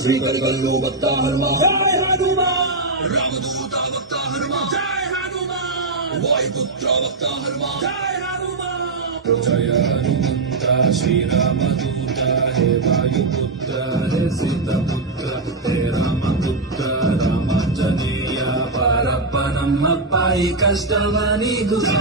ಶ್ರೀಕರಿಗಲ್ಲು ಭಕ್ತ ಹನುಮ ಜಯ ಹನುಮಾನ್ ರಾಮದೂತ ಭಕ್ತ ಹನುಮ ಜಯ ಹನುಮಾನ್ ವಾಯುಪುತ್ರ ಭಕ್ತ ಹನುಮ ಜಯ ಹನುಮಾನ್ ಜಯ ಹನುಮಂತ ಶ್ರೀರಾಮದೂತ ಹೇ ವಾಯುಪುತ್ರ ಹೇ ಸೀತಪುತ್ರ ಹೇ ರಾಮಪುತ್ರ ರಾಮಾಂಜನೇಯ ಪಾರಪ್ಪ ನಮ್ಮಪ್ಪ ಈ ಕಷ್ಟವ ನೀಗುತ್ತ